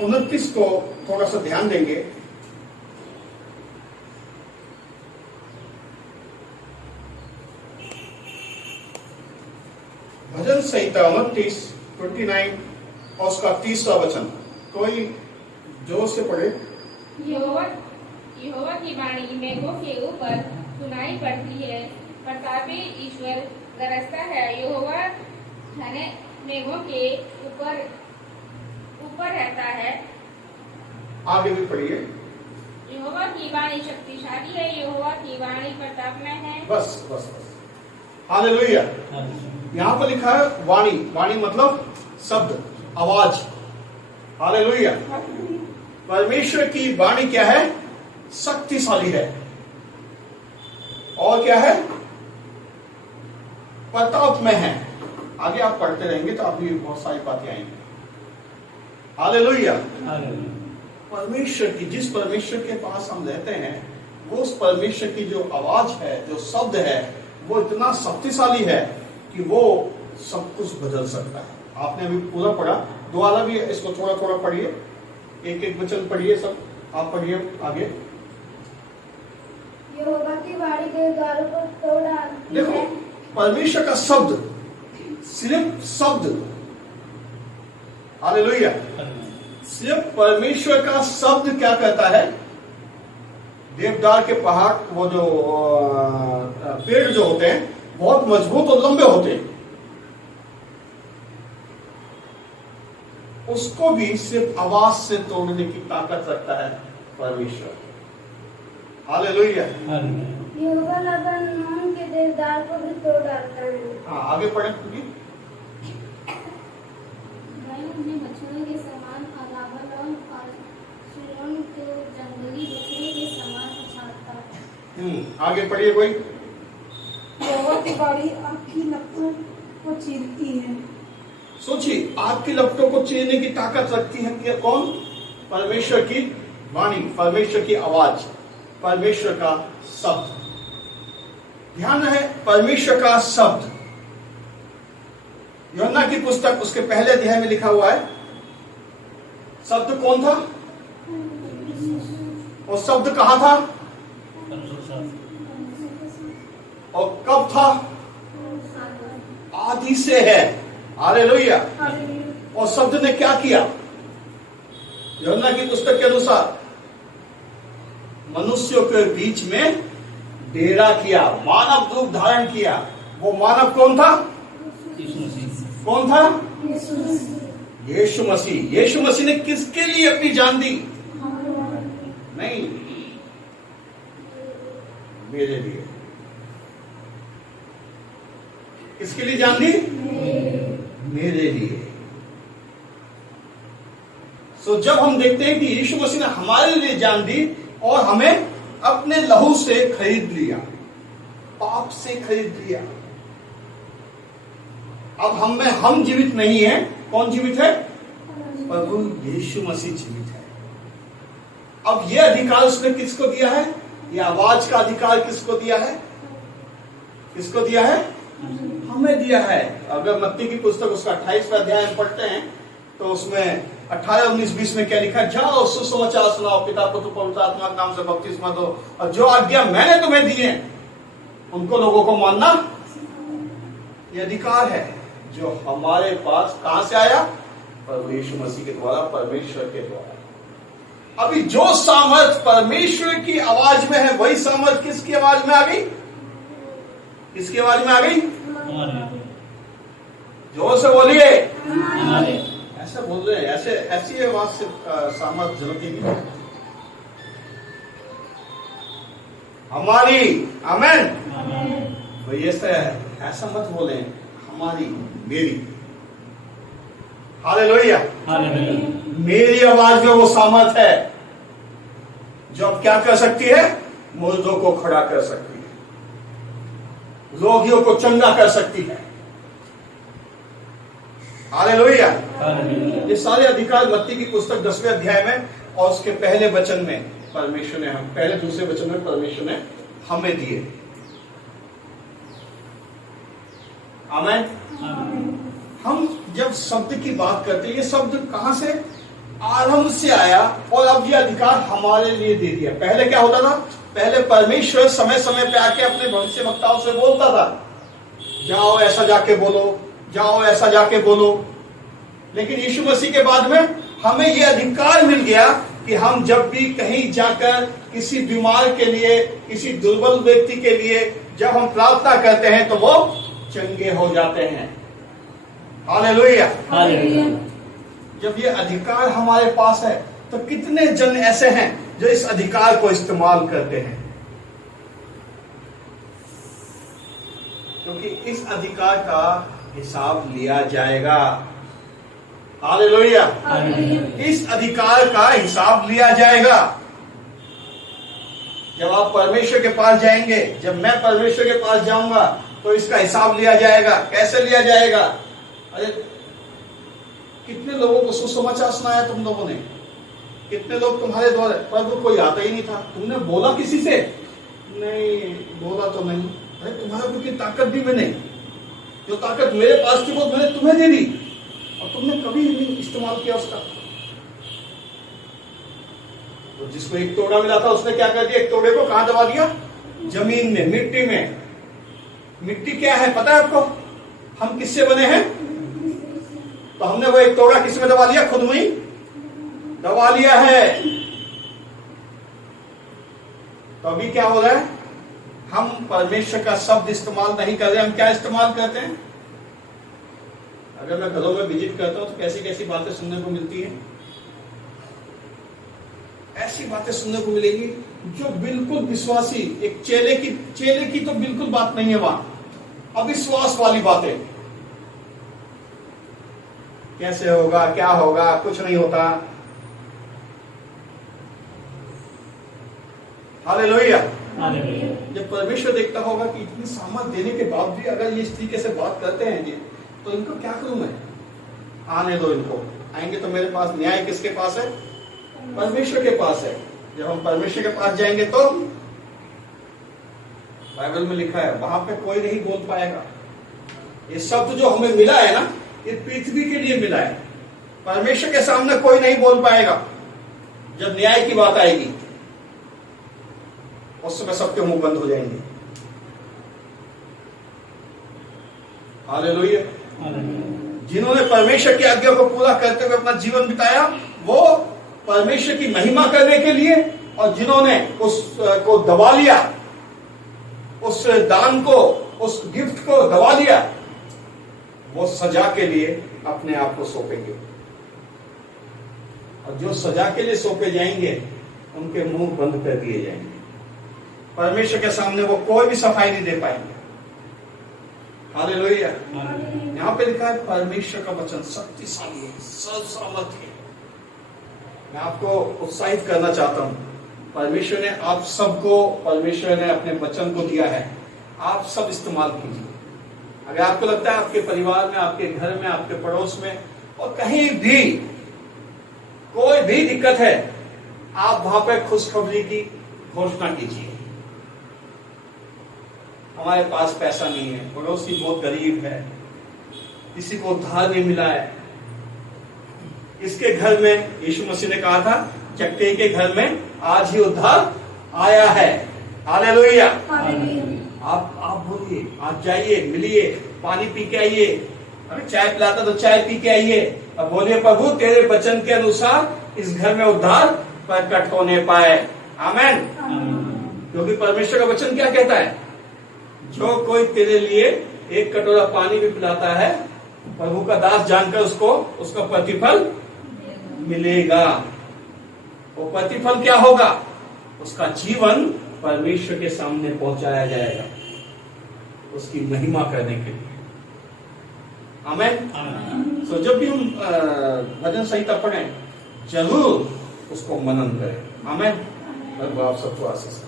29 को थोड़ा सा ध्यान देंगे। भजन संहिता 29 और उसका 30वां वचन। कोई जोर से पढ़े। यहोवा की वाणी मेघों के ऊपर सुनाई पड़ती है, प्रतापी ईश्वर गरजता है। यहोवा घने मेघों के ऊपर रहता है। आगे भी पढ़िए। यहोवा की वाणी शक्तिशाली है, यहोवा की वाणी प्रतापमय है। बस बस बस, हालेलुया। यहाँ पर लिखा है वाणी। वाणी मतलब शब्द, आवाज। हालेलुया। परमेश्वर की वाणी क्या है? शक्तिशाली है। और क्या है? प्रताप में है। आगे आप पढ़ते रहेंगे तो आपको बहुत सारी बातें आएंगी। हालेलुया। परमेश्वर की, जिस परमेश्वर के पास हम रहते हैं, वो उस परमेश्वर की जो आवाज है, जो शब्द है, वो इतना शक्तिशाली है कि वो सब कुछ बदल सकता है। आपने अभी पूरा पढ़ा, दोबारा भी इसको थोड़ा थोड़ा पढ़िए, एक एक वचन पढ़िए सब। आप पढ़िए आगे। यहोवा की वाणी देवदारों को तोड़ डालती देखो, है। परमेश्वर का शब्द, सिर्फ शब्द, हालेलुया, सिर्फ परमेश्वर का शब्द क्या कहता है? देवदार के पहाड़, वो जो पेड़ जो होते हैं बहुत मजबूत और लंबे होते हैं, उसको भी सिर्फ आवाज से तोड़ने की ताकत रखता है परमेश्वर। हालेलुया। यहोवा लबानोन के देवदार को भी तोड़ डालता है। हाँ, आगे पढ़े पूरी। मैं उन्हें मछलियों के समान और लाबानोन और सीदोन के जंगली बकरी के समान उछालता है। आगे पढ़िए कोई। यहोवा की वाणी आग की लपटों को चीरती है। सोचिए, आग की लपटों को चीरने की ताकत रखती है कि कौन? परमेश्वर की वाणी, परमेश्वर की आवाज, परमेश्वर का शब्द। ध्यान है, परमेश्वर का शब्द। यूहन्ना की पुस्तक उसके पहले अध्याय में लिखा हुआ है, शब्द कौन था? और शब्द कहां था? और कब था? आदि से है। हालेलुया। और शब्द ने क्या किया? यूहन्ना की पुस्तक के अनुसार मनुष्यों के बीच में डेरा किया, मानव रूप धारण किया। वो मानव कौन था? कौन था? यीशु मसीह। यीशु मसीह ने किसके लिए अपनी जान दी? नहीं, मेरे लिए। किसके लिए जान दी? मेरे लिए। सो जब हम देखते हैं कि यीशु मसीह ने हमारे लिए जान दी और हमें अपने लहू से खरीद लिया, पाप से खरीद लिया। अब हम जीवित नहीं है। कौन जीवित है? प्रभु यीशु मसीह जीवित है। अब यह अधिकार उसने किसको दिया है? यह आवाज का अधिकार किसको दिया है? किसको दिया है? हमें दिया है। अगर मत्ती की पुस्तक उसका 28वां अध्याय पढ़ते हैं तो उसमें 18, 19, 20 में क्या लिखा? जाओ सुसमाचार सुनाओ, पिता पुत्र पवित्र आत्मा के नाम से बपतिस्मा दो, और जो आज्ञा मैंने तुम्हें दी है उनको लोगों को मानना। यह अधिकार है जो हमारे पास कहां से आया? प्रभु यीशु मसीह के द्वारा, परमेश्वर के द्वारा। अभी जो सामर्थ परमेश्वर की आवाज में है, वही सामर्थ किसकी आवाज में आ गई? किसकी आवाज में आ गई? जोर से बोलिए। ऐसे बोल रहे हैं, ऐसे ऐसी आवाज से सामर्थ झलकेगी हमारी। आमेन। तो ये ऐसा मत बोले हमारी, मेरी। हालेलुया। मेरी आवाज में वो सामर्थ है जो अब क्या कर सकती है? मुर्दों को खड़ा कर सकती है, रोगियों को चंगा कर सकती है। हालेलुया। ये सारे अधिकार मत्ती की पुस्तक 10वें अध्याय में और उसके पहले वचन में परमेश्वर ने, पहले दूसरे वचन में परमेश्वर ने हमें दिए। आमीन। हम जब शब्द की बात करते हैं, ये शब्द कहां से? आरंभ से आया और अब ये अधिकार हमारे लिए दे दिया। पहले क्या होता था? पहले परमेश्वर समय समय पे आके अपने भविष्यवक्ताओं से बोलता था, जाओ ऐसा जाके बोलो, जाओ ऐसा जाके बोलो। लेकिन यीशु मसीह के बाद में हमें यह अधिकार मिल गया कि हम जब भी कहीं जाकर किसी बीमार के लिए, किसी दुर्बल व्यक्ति के लिए जब हम प्रार्थना करते हैं तो वो चंगे हो जाते हैं। हालेलुया। जब ये अधिकार हमारे पास है तो कितने जन ऐसे हैं जो इस अधिकार को इस्तेमाल करते हैं, क्योंकि इस अधिकार का हिसाब लिया जाएगा। हालेलुया। इस अधिकार का हिसाब लिया जाएगा। जब आप परमेश्वर के पास जाएंगे, जब मैं परमेश्वर के पास जाऊंगा तो इसका हिसाब लिया जाएगा। कैसे लिया जाएगा? अरे कितने लोगों को सुसमाचार सुनाया तुम लोगों ने, कितने लोग तुम्हारे द्वारा, पर कोई आता ही नहीं था। तुमने बोला किसी से? नहीं बोला तो नहीं। अरे तुम्हारा कोई ताकत भी में नहीं, जो ताकत मेरे पास थी वो मैंने तुम्हें दे दी और तुमने कभी नहीं इस्तेमाल किया उसका। तो जिसको एक तोड़ा मिला था उसने क्या कर दिया? एक तोड़े को कहां दबा दिया? जमीन में, मिट्टी में। मिट्टी क्या है पता है आपको? हम किससे बने हैं? तो हमने वो एक तोड़ा किस में दबा लिया? खुद में ही दबा लिया है। तो अभी क्या हो रहा है? हम परमेश्वर का शब्द इस्तेमाल नहीं कर रहे, हम क्या इस्तेमाल करते हैं? अगर मैं घरों में विजिट करता हूं तो कैसी कैसी बातें सुनने को मिलती हैं। ऐसी बातें सुनने को मिलेगी जो बिल्कुल विश्वासी, एक चेले की तो बिल्कुल बात नहीं है वहां। अविश्वास वाली बातें, कैसे होगा, क्या होगा, कुछ नहीं होता। हालेलुया। जब परमेश्वर देखता होगा कि इतनी सामर्थ देने के बाद भी अगर ये इस तरीके से बात करते हैं जी, तो इनको क्या करूं मैं? आने दो इनको, आएंगे तो मेरे पास। न्याय किसके पास है? परमेश्वर के पास है। जब हम परमेश्वर के पास जाएंगे तो बाइबल में लिखा है वहां पे कोई नहीं बोल पाएगा। ये शब्द जो हमें मिला है ना, ये पृथ्वी के लिए मिला है। परमेश्वर के सामने कोई नहीं बोल पाएगा। जब न्याय की बात आएगी उस समय सबके मुंह बंद हो जाएंगे। हालेलुया। जिन्होंने परमेश्वर की आज्ञा को पूरा करते हुए अपना जीवन बिताया वो परमेश्वर की महिमा करने के लिए, और जिन्होंने उसको दबा लिया, उस दान को, उस गिफ्ट को दबा लिया, वो सजा के लिए अपने आप को सौंपेंगे। और जो सजा के लिए सौंपे जाएंगे उनके मुंह बंद कर दिए जाएंगे। परमेश्वर के सामने वो कोई भी सफाई नहीं दे पाएंगे। हालेलुया। यहाँ पे लिखा है परमेश्वर का वचन शक्तिशाली है, सर्वसामर्थ है। मैं आपको उत्साहित करना चाहता हूं, परमेश्वर ने आप सबको, परमेश्वर ने अपने वचन को दिया है, आप सब इस्तेमाल कीजिए। अगर आपको लगता है आपके परिवार में, आपके घर में, आपके पड़ोस में और कहीं भी कोई भी दिक्कत है, आप वहां पर खुशखबरी की घोषणा कीजिए। हमारे पास पैसा नहीं है, पड़ोसी बहुत गरीब है, किसी को उद्धार नहीं मिला है, इसके घर में यीशु मसीह ने कहा था चक्के के घर में आज ही उद्धार आया है। हालेलुया। आप बोलिए, आप जाइए, मिलिए, पानी पी के आइए, अगर चाय पिलाता तो चाय पी के आइए। अब बोलिए प्रभु तेरे वचन के अनुसार इस घर में उद्धार प्रकट होने पाए। आमेन। क्योंकि परमेश्वर का वचन क्या कहता है? जो कोई तेरे लिए एक कटोरा पानी भी पिलाता है, प्रभु का दास जानकर उसको उसका प्रतिफल मिलेगा। वो प्रतिफल क्या होगा? उसका जीवन परमेश्वर के सामने पहुंचाया जाएगा, उसकी महिमा करने के लिए। आमेन। तो जब भी हम भजन संहिता पढ़ें, जरूर उसको मनन करें। आमेन। आप सबको आशीष।